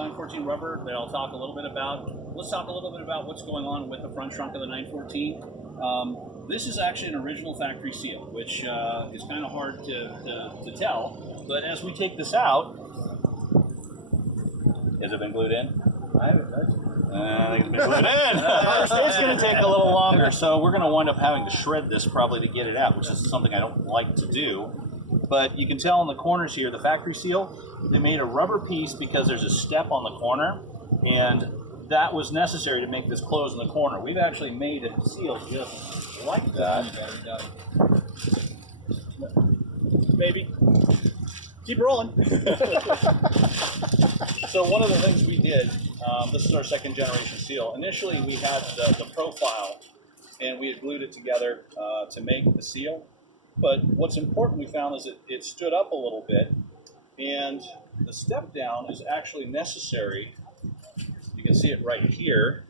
914 Rubber that I'll talk a little bit about. Let's talk a little bit about what's going on with the front trunk of the 914. This is actually an original factory seal, which is kind of hard to tell. But as we take this out, has it been glued in? I haven't touched it. I think it's been glued in. It's going to take a little longer, so we're going to wind up having to shred this probably to get it out, which is something I don't like to do. But you can tell in the corners here, the factory seal, they made a rubber piece because there's a step on the corner, and that was necessary to make this close in the corner. We've actually made a seal just like that. Maybe. Keep rolling. So one of the things we did, this is our second generation seal. Initially we had the profile and we had glued it together to make the seal. But what's important we found is that it stood up a little bit, and the step down is actually necessary. You can see it right here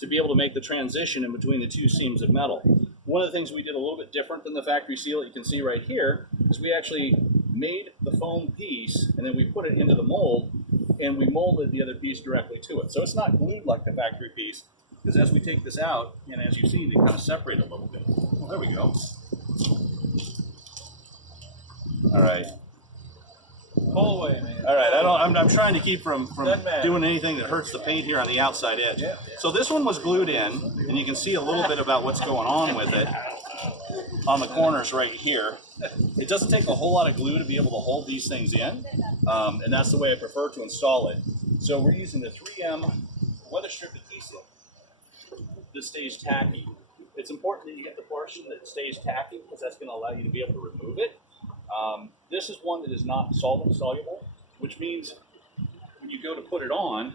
to be able to make the transition in between the two seams of metal. One of the things we did a little bit different than the factory seal that you can see right here is we actually made the foam piece and then we put it into the mold and we molded the other piece directly to it. So it's not glued like the factory piece, because as we take this out, and as you've seen, they kind of separate a little bit. Well, there we go. All right. Pull away, man. All right. I'm trying to keep from doing anything that hurts the paint here on the outside edge. Yeah. So this one was glued in, and you can see a little bit about what's going on with it on the corners right here. It doesn't take a whole lot of glue to be able to hold these things in, and that's the way I prefer to install it. So we're using the 3M weather strip adhesive. This stays tacky. It's important that you get the portion that stays tacky because that's going to allow you to be able to remove it. This is one that is not solvent soluble, which means when you go to put it on,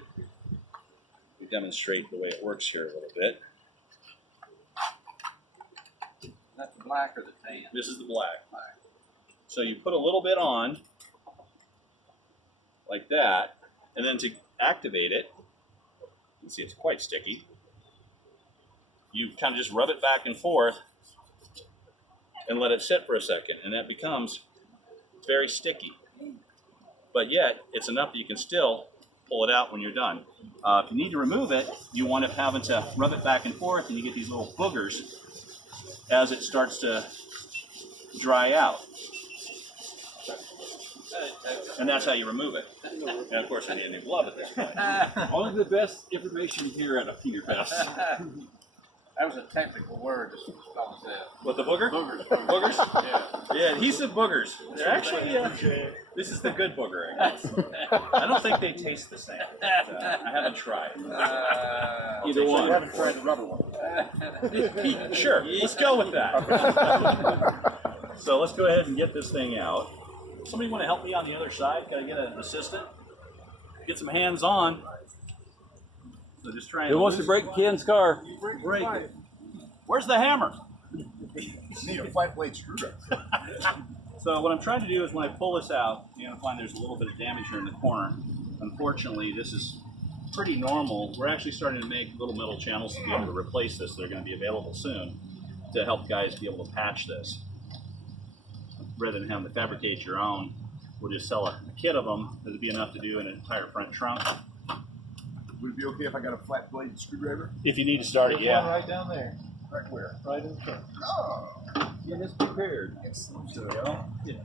we demonstrate the way it works here a little bit. That's the black or the tan? This is the black. So you put a little bit on, like that, and then to activate it, you can see it's quite sticky. You kind of just rub it back and forth and let it sit for a second, and that becomes very sticky. But yet, it's enough that you can still pull it out when you're done. If you need to remove it, you wind up having to rub it back and forth, and you get these little boogers as it starts to dry out. And that's how you remove it. And of course, I need a new glove at this point. Only the best information here at a Finger Fest. That was a technical word this fellow said. What, the booger? Boogers. Boogers? Yeah. Yeah, adhesive boogers. They're actually, this is the good booger, I guess. I don't think they taste the same. I haven't tried. Either one. You haven't tried the rubber one. Sure, let's go with that. So let's go ahead and get this thing out. Somebody want to help me on the other side? Can I get an assistant? Get some hands on. So just try and Who wants to break Ken's car? break it. Where's the hammer? You need a flat blade screwdriver. So what I'm trying to do is when I pull this out, you're going to find there's a little bit of damage here in the corner. Unfortunately, this is pretty normal. We're actually starting to make little metal channels to be able to replace this. They're going to be available soon to help guys be able to patch this. Rather than having to fabricate your own, we'll just sell a kit of them. That'd be enough to do an entire front trunk. Would it be okay if I got a flat blade screwdriver? If you need to start it, yeah. Right down there. Right where? Right in the front. Oh. Get us prepared. Excellent. There we go. Yeah.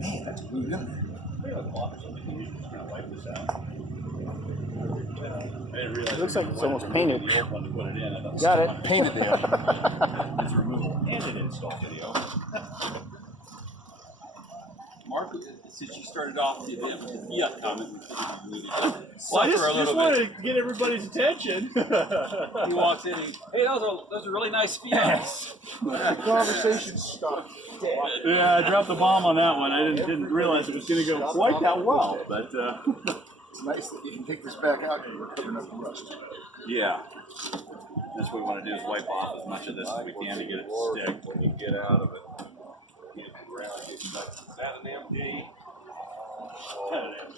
Man, that's glued in there. Wipe this out. I didn't realize It looks like it's almost painted. The old one to put it in. Got it. Painted there. It's removal and an install video. Mark, since you started off the event with the Fiat comment, Well, I just wanted to get everybody's attention. He walks in and, hey, those are really nice Fiats. The conversation stopped dead. Yeah, I dropped the bomb on that one. I didn't realize it was going to go quite that well, but It's nice that you can take this back out and we're covering up the rust. yeah. That's what we want to do is wipe off as much of this as we can to get it to stick. When you get out of it, get around, get stuck. Is that an MG? And then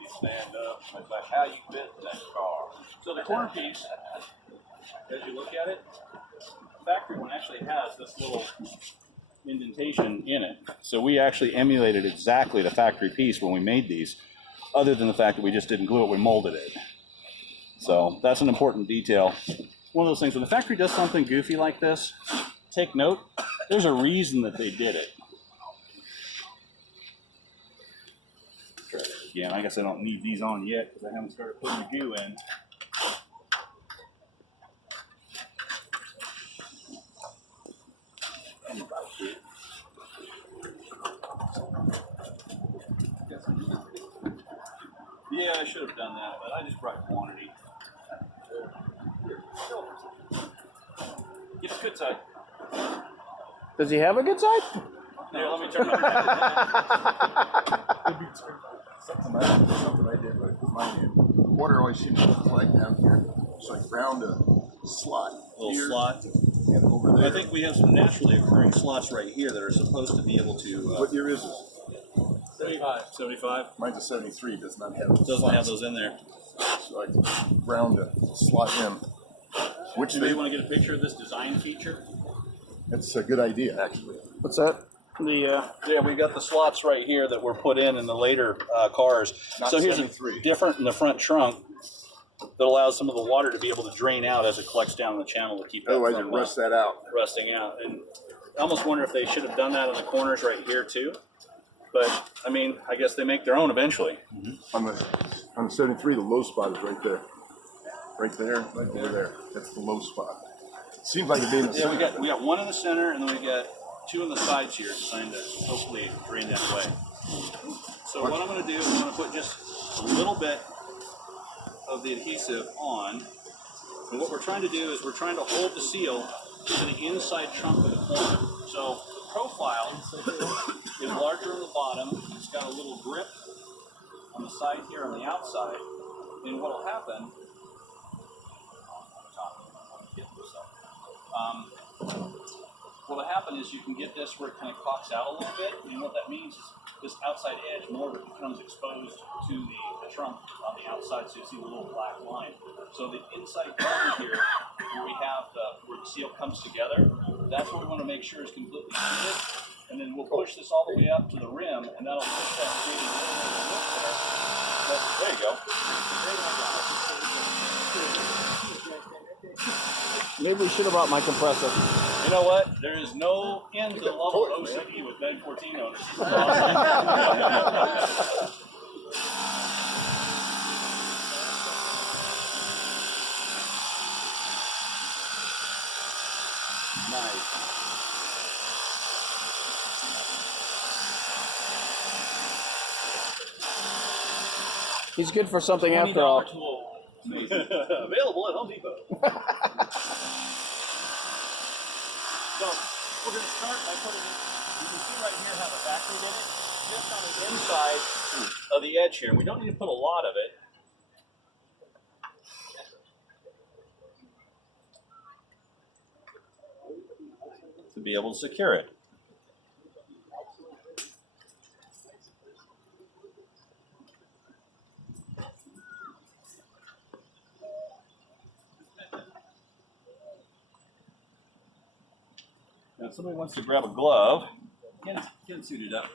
you stand up. It's like how you fit in that car. So the corner piece, as you look at it, factory one actually has this little indentation in it. So we actually emulated exactly the factory piece when we made these, other than the fact that we just didn't glue it, we molded it. So that's an important detail. One of those things, when the factory does something goofy like this, take note, there's a reason that they did it. Again, I guess I don't need these on yet because I haven't started putting the goo in. Yeah, I should have done that, but I just brought quantity. Get a good side. Does he have a good side? Here, let me turn it on. Something I did, but I put mine in. Water always seems to collect down here, so I ground a slot. Little here slot. and over there. I think we have some naturally occurring slots right here that are supposed to be able to. What year is this? 75. 75. Mine's a 73. Does not have those. Doesn't have slots. those in there. So I ground a slot in. Which Do they you want to get a picture of this design feature? That's a good idea, actually. What's that? Yeah, we got the slots right here that were put in the later cars. Not So here's 73. a different in the front trunk that allows some of the water to be able to drain out as it collects down the channel to keep that Otherwise, from it rusts that out. rusting out. And I almost wonder if they should have done that on the corners right here too. But I mean, I guess they make their own eventually. On the 73, the low spot is right there. Right there, right over there. That's the low spot. Seems like it'd be in the Yeah, center. we got one in the center, and then we got two on the sides here designed to hopefully drain that way. So what I'm going to do is I'm going to put just a little bit of the adhesive on. And what we're trying to do is we're trying to hold the seal to the inside trunk of the corner. So the profile is larger on the bottom. It's got a little grip on the side here on the outside. And what will happen, what'll happen is you can get this where it kind of cocks out a little bit, and what that means is this outside edge more of it becomes exposed to the trunk on the outside, so you see the little black line. So the inside corner here, where we have where the seal comes together, that's what we want to make sure is completely seated, and then we'll push this all the way up to the rim, and that'll push that creating a little bit of lift there. But there you go. Maybe we should have bought my compressor. You know what? There is no end to the level of OCD with 914 owners. Nice. He's good for something after all. Tool. Available at Home Depot. So we're going to start by putting it, you can see right here how the factory did it, just on the inside of the edge here. We don't need to put a lot of it. To be able to secure it. Now, if somebody wants to grab a glove, get it suited up.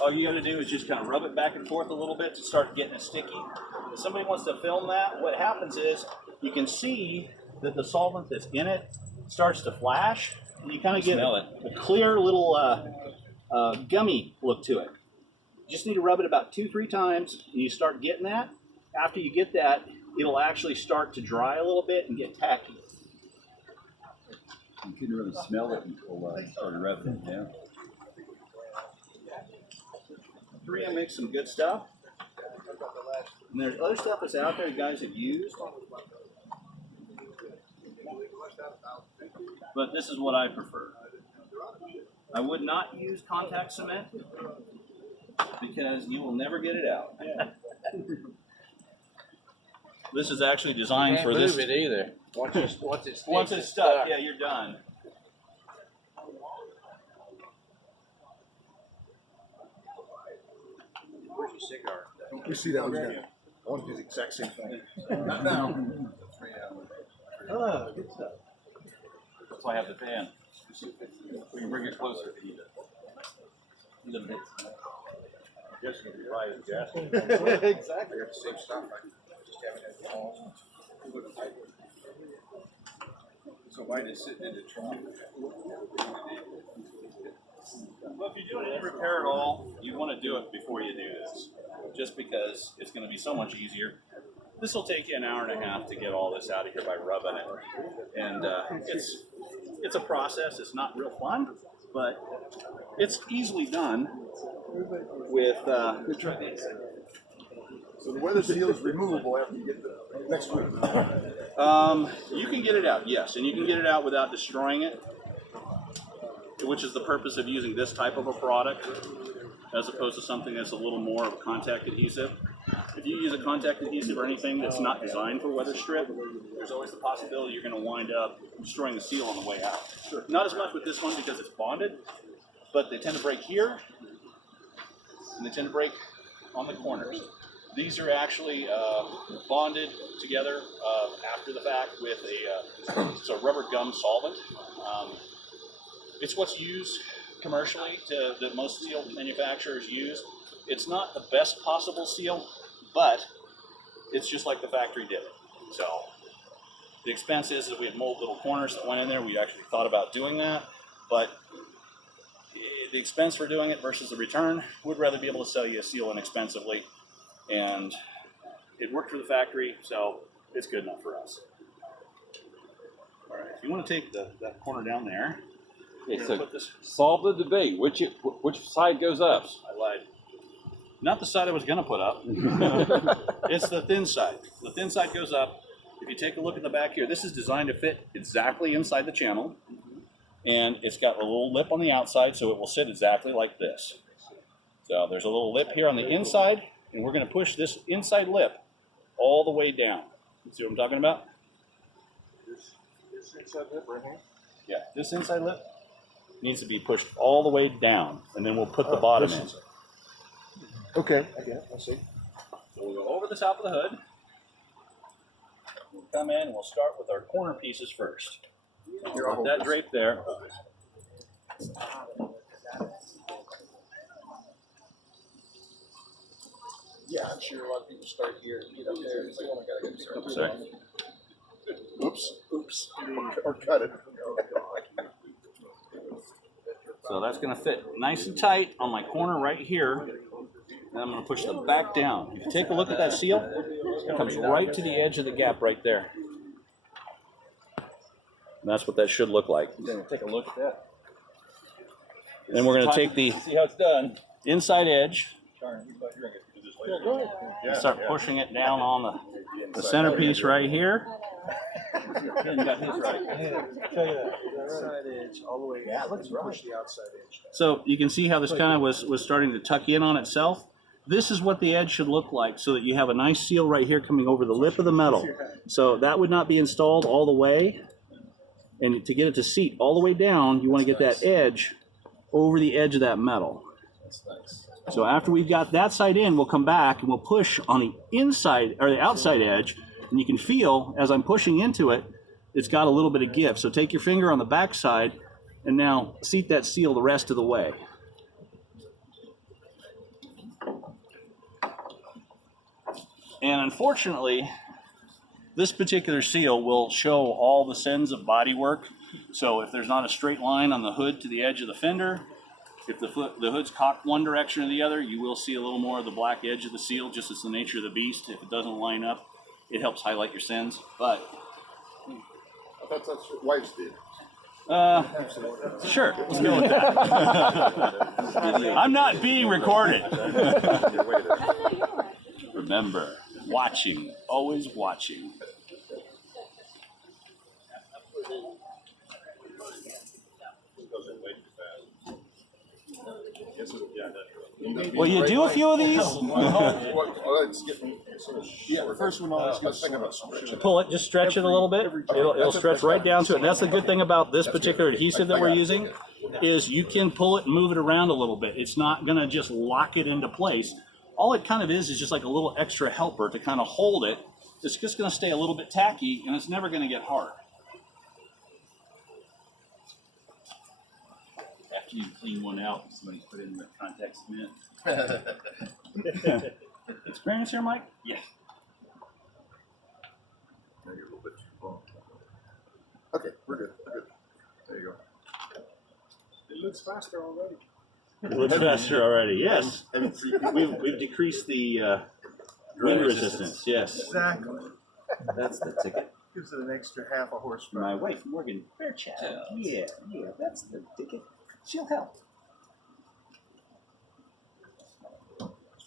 All you got to do is just kind of rub it back and forth a little bit to start getting it sticky. If somebody wants to film that, what happens is you can see that the solvent that's in it starts to flash, and you kind of get a clear little gummy look to it. You just need to rub it about 2-3 times, and you start getting that. After you get that, it'll actually start to dry a little bit and get tacky. You couldn't really smell it until I started rubbing it down. 3M makes some good stuff. And there's other stuff that's out there that guys have used. But this is what I prefer. I would not use contact cement because you will never get it out. This is actually designed for this. Can't move it either. Once it's stuck, yeah, you're done. Where's your cigar? You see that one's got, I want to do the exact same thing. Not now. Oh, good stuff. why I have the fan. We can bring it closer if you need it. Guess you can buy it, gas. Exactly. Got the same stuff, right? Just having it all. So mine is sitting in the trunk. Well, if you're doing any repair at all, you want to do it before you do this, just because it's going to be so much easier. This will take you an hour and a half to get all this out of here by rubbing it, and it's a process. It's not real fun, but it's easily done with. So the weather seal is removable after you get the next week. You can get it out, yes, and you can get it out without destroying it, which is the purpose of using this type of a product as opposed to something that's a little more of a contact adhesive. If you use a contact adhesive or anything that's not designed for weather strip, there's always the possibility you're going to wind up destroying the seal on the way out. Sure. Not as much with this one because it's bonded, but they tend to break here, and they tend to break on the corners. These are actually bonded together after the fact with it's a rubber gum solvent. It's what's used commercially that most seal manufacturers use. It's not the best possible seal, but it's just like the factory did it. So the expense is that we had mold little corners that went in there. We actually thought about doing that, but the expense for doing it versus the return, would rather be able to sell you a seal inexpensively. And it worked for the factory, so it's good enough for us. All right, if you want to take that corner down there, Okay, we're so gonna put this. solve the debate. Which side goes up? Oops, I lied. Not the side I was going to put up. It's the thin side. The thin side goes up. If you take a look at the back here, this is designed to fit exactly inside the channel. And it's got a little lip on the outside, so it will sit exactly like this. So there's a little lip here on the inside, and we're going to push this inside lip all the way down. See what I'm talking about? This inside lip right here? Yeah, this inside lip needs to be pushed all the way down, and then we'll put the bottom in. Okay, I see. So we'll go over the top of the hood. We'll come in and we'll start with our corner pieces first. Here, I'll Put hold that this. drape there. Yeah, I'm sure a lot of people start here and get up there. It's like, oh my God, I gotta start. Sorry. Oops. Or cut it. So that's going to fit nice and tight on my corner right here. And I'm going to push the back down. If you take a look at that seal, it comes right to the edge of the gap right there. And that's what that should look like. Take a look at that. Then we're going to take the See how it's done. inside edge, Yeah. start pushing it down on the centerpiece right here. Ken got his right. Inside edge all the way. Yeah, it looks right. Push the outside edge. So you can see how this kind of was starting to tuck in on itself. This is what the edge should look like, so that you have a nice seal right here coming over the lip of the metal. So that would not be installed all the way. And to get it to seat all the way down, you want to get that edge over the edge of that metal. So after we've got that side in, we'll come back and we'll push on the inside or the outside edge. And you can feel as I'm pushing into it, it's got a little bit of give. So take your finger on the back side and now seat that seal the rest of the way. And unfortunately, this particular seal will show all the sins of bodywork. So if there's not a straight line on the hood to the edge of the fender, if the hood's cocked one direction or the other, you will see a little more of the black edge of the seal, just as the nature of the beast. If it doesn't line up, it helps highlight your sins. But I thought that's what wives did. sure, let's go with that. I'm not being recorded. Remember, watching, always watching. Will you do a few of these? Yeah, the first one I was thinking about stretching. Pull it, just stretch it a little bit. It'll stretch right down to it. And that's the good thing about this particular adhesive that we're using, is you can pull it and move it around a little bit. It's not gonna just lock it into place. All it kind of is just like a little extra helper to kind of hold it. It's just gonna stay a little bit tacky and it's never gonna get hard. you clean one out, somebody's put in the contact cement. Experience here, Mike? Yeah. Now you're a little bit too long. Okay, we're good. We're good. There you go. It looks faster already. It looks faster already. Yes, I mean, 3 people. we've decreased the wind resistance. Yes, Exactly. that's the ticket. Gives it an extra half a horsepower. My wife Morgan Fairchild. Yeah, that's the ticket. She'll help.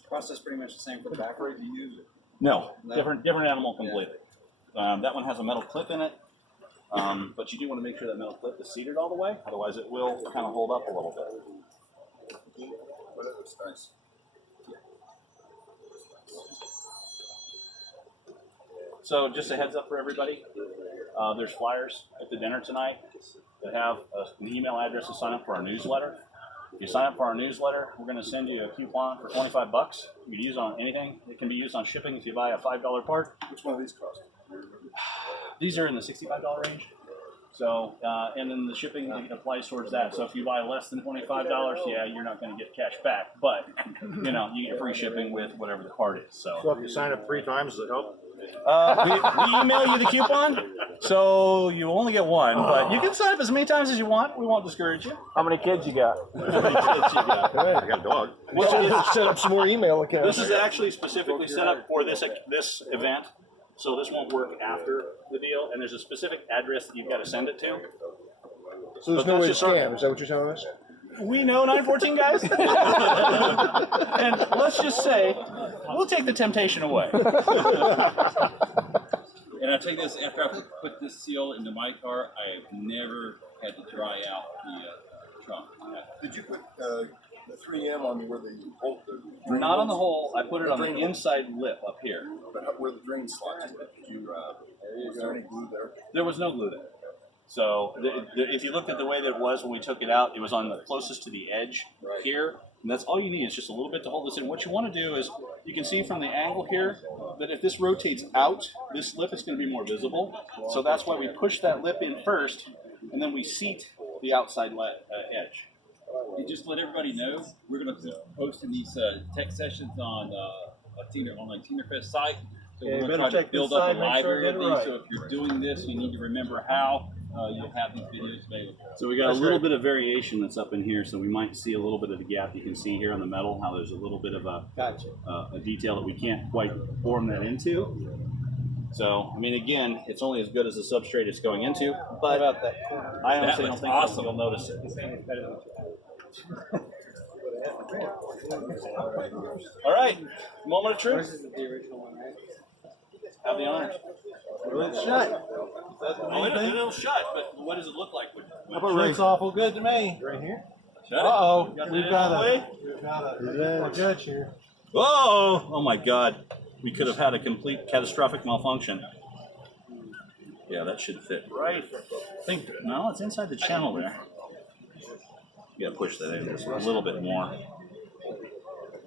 Process pretty much the same for the back road you use it. No, different animal completely. That one has a metal clip in it, but you do want to make sure that metal clip is seated all the way, otherwise it will kind of hold up a little bit. But that was nice. So just a heads up for everybody, there's flyers at the dinner tonight that have an email address to sign up for our newsletter. If you sign up for our newsletter, we're going to send you a coupon for $25. You can use on anything. It can be used on shipping if you buy a $5 part. Which one of these cost? These are in the $65 range. So, and then the shipping applies towards that. So if you buy less than $25, yeah, you're not going to get cash back. But, you know, you get free shipping with whatever the card is. So if you sign up 3 times, does it help? we email you the coupon, so you only get one. But you can sign up as many times as you want. We won't discourage you. How many kids you got? I got a dog. Set up some more email accounts. This is actually specifically set up for this event, so this won't work after the deal. And there's a specific address that you've got to send it to. So there's But no way to that's just scam. Is that what you're telling us? We know 914 guys, and let's just say we'll take the temptation away. And I tell you this, after I put this seal into my car, I've never had to dry out the trunk. Did you put the 3M on where they hold the drain? Not on the hole. I put it on the inside lip up here. But where the drain slides? Did you? Was there any glue there? There was no glue there. So if you looked at the way that it was when we took it out, it was on the closest to the edge here. And that's all you need is just a little bit to hold this in. What you want to do is, you can see from the angle here that if this rotates out, this lip is going to be more visible. So that's why we push that lip in first, and then we seat the outside edge. And just to let everybody know, we're going to be posting these tech sessions on online Teenerfest site. So we're going to try to build up a library of these. So if you're doing this, you need to remember how you'll have these videos available. So we got a little bit of variation that's up in here, so we might see a little bit of the gap. You can see here on the metal how there's a little bit of a detail that we can't quite form that into. So, I mean, again, it's only as good as the substrate it's going into, but I honestly don't think you'll notice it. All right, moment of truth. This is the original one, right? Have the honors. It's shut. Oh, it'll shut, but what does it look like? Looks awful good to me. Right here. Shut Uh-oh. it. We've got a judge here. Whoa! Oh my God. We could have had a complete catastrophic malfunction. Yeah, that should fit right. No, it's inside the channel there. You gotta push that in just a little bit more.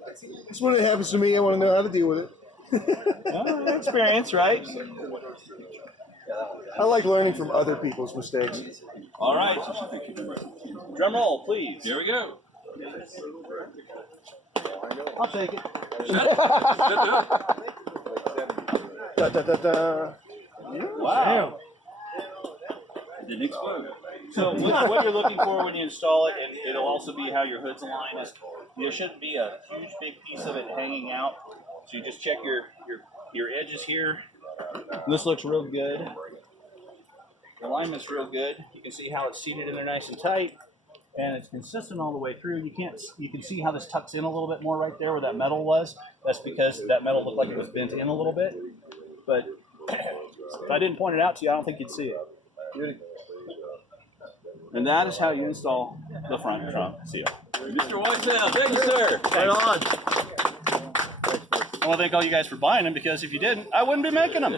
That's when it happens to me. I want to know how to deal with it. Experience, right? I like learning from other people's mistakes. All right. Drum roll, please. Here we go. I'll take it. Da, da, da, da. Wow. It didn't explode. So what you're looking for when you install it, and it'll also be how your hood's aligned, is there shouldn't be a huge big piece of it hanging out. So you just check your edges here. This looks real good. The alignment's real good. You can see how it's seated in there nice and tight, and it's consistent all the way through. You can see how this tucks in a little bit more right there where that metal was. That's because that metal looked like it was bent in a little bit. But if I didn't point it out to you, I don't think you'd see it. And that is how you install the front trunk seal. Mr. Whitesell, thank you, sir. Right on. I want to thank all you guys for buying them, because if you didn't, I wouldn't be making them.